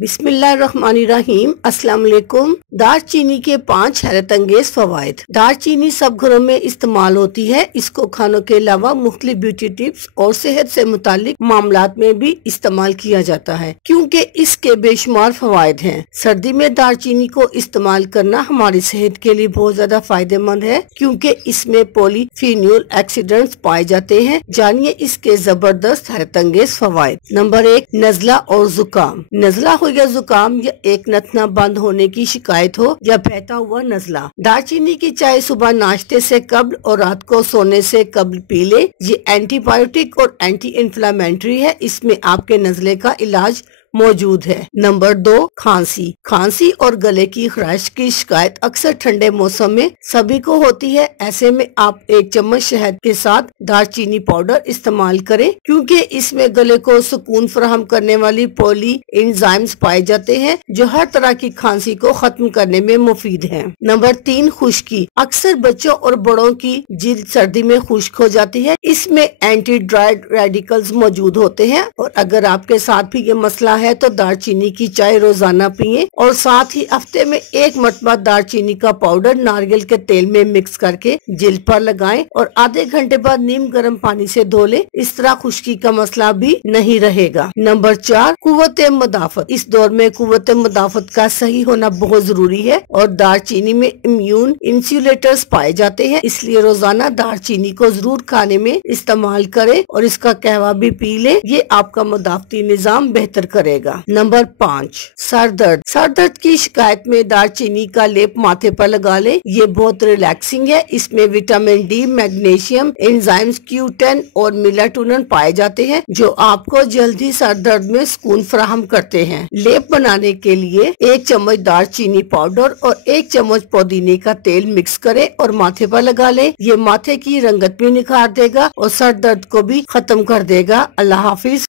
बिस्मिल्लाहिर्रहमानिर्रहीम। अस्सलाम वालेकुम। दालचीनी के 5 हैरत अंगेज फवाइद। दालचीनी सब घरों में इस्तेमाल होती है। इसको खानों के अलावा मुख्तलिफ ब्यूटी टिप्स और सेहत से मुतालिक मामलात में भी इस्तेमाल किया जाता है, क्योंकि इसके बेशुमार फवाइद हैं। सर्दी में दालचीनी को इस्तेमाल करना हमारी सेहत के लिए बहुत ज्यादा फायदेमंद है, क्योंकि इसमें पॉलीफिनोल ऑक्सीडेंट्स पाए जाते हैं। जानिए इसके जबरदस्त हैरत अंगेज फवाइद। नंबर 1, नजला और जुकाम। नजला हो या जुकाम या एक नथना बंद होने की शिकायत हो या बहता हुआ नजला, दालचीनी की चाय सुबह नाश्ते से कब्ल और रात को सोने से कब्ल पी ले। ये एंटीबायोटिक और एंटी इन्फ्लेमेटरी है। इसमें आपके नजले का इलाज मौजूद है। नंबर 2, खांसी। खांसी और गले की खराश की शिकायत अक्सर ठंडे मौसम में सभी को होती है। ऐसे में आप 1 चम्मच शहद के साथ दालचीनी पाउडर इस्तेमाल करें, क्योंकि इसमें गले को सुकून फराहम करने वाली पॉली एंजाइम्स पाए जाते हैं, जो हर तरह की खांसी को खत्म करने में मुफीद है। नंबर 3, खुश्की। अक्सर बच्चों और बड़ों की जिल्द सर्दी में खुश्क हो जाती है। इसमें एंटी ड्राइड रेडिकल्स मौजूद होते हैं, और अगर आपके साथ भी ये मसला है तो दालचीनी की चाय रोजाना पिएं, और साथ ही हफ्ते में 1 मरतबा दालचीनी का पाउडर नारियल के तेल में मिक्स करके जिल्द पर लगाएं और आधे घंटे बाद नीम गर्म पानी से धो लें। इस तरह खुश्की का मसला भी नहीं रहेगा। नंबर 4, कुव्वत मुदाफत। इस दौर में कुव्वत मुदाफत का सही होना बहुत जरूरी है, और दालचीनी में इम्यून इंसुलेटर्स पाए जाते हैं। इसलिए रोजाना दालचीनी को जरूर खाने में इस्तेमाल करें और इसका कहवा भी पी ले। ये आपका मुदाफती निजाम बेहतर करेगा। नंबर 5, सर दर्द। सर दर्द की शिकायत में दालचीनी का लेप माथे पर लगा ले। ये बहुत रिलैक्सिंग है। इसमें vitamin D, magnesium, enzymes Q10 और मेलाटोनिन पाए जाते हैं, जो आपको जल्दी सर दर्द में सुकून फराहम करते हैं। लेप बनाने के लिए 1 चम्मच दालचीनी पाउडर और 1 चम्मच पुदीने का तेल मिक्स करें और माथे पर लगा ले। ये माथे की रंगत भी निखार देगा और सर दर्द को भी खत्म कर देगा। अल्लाह हाफिज।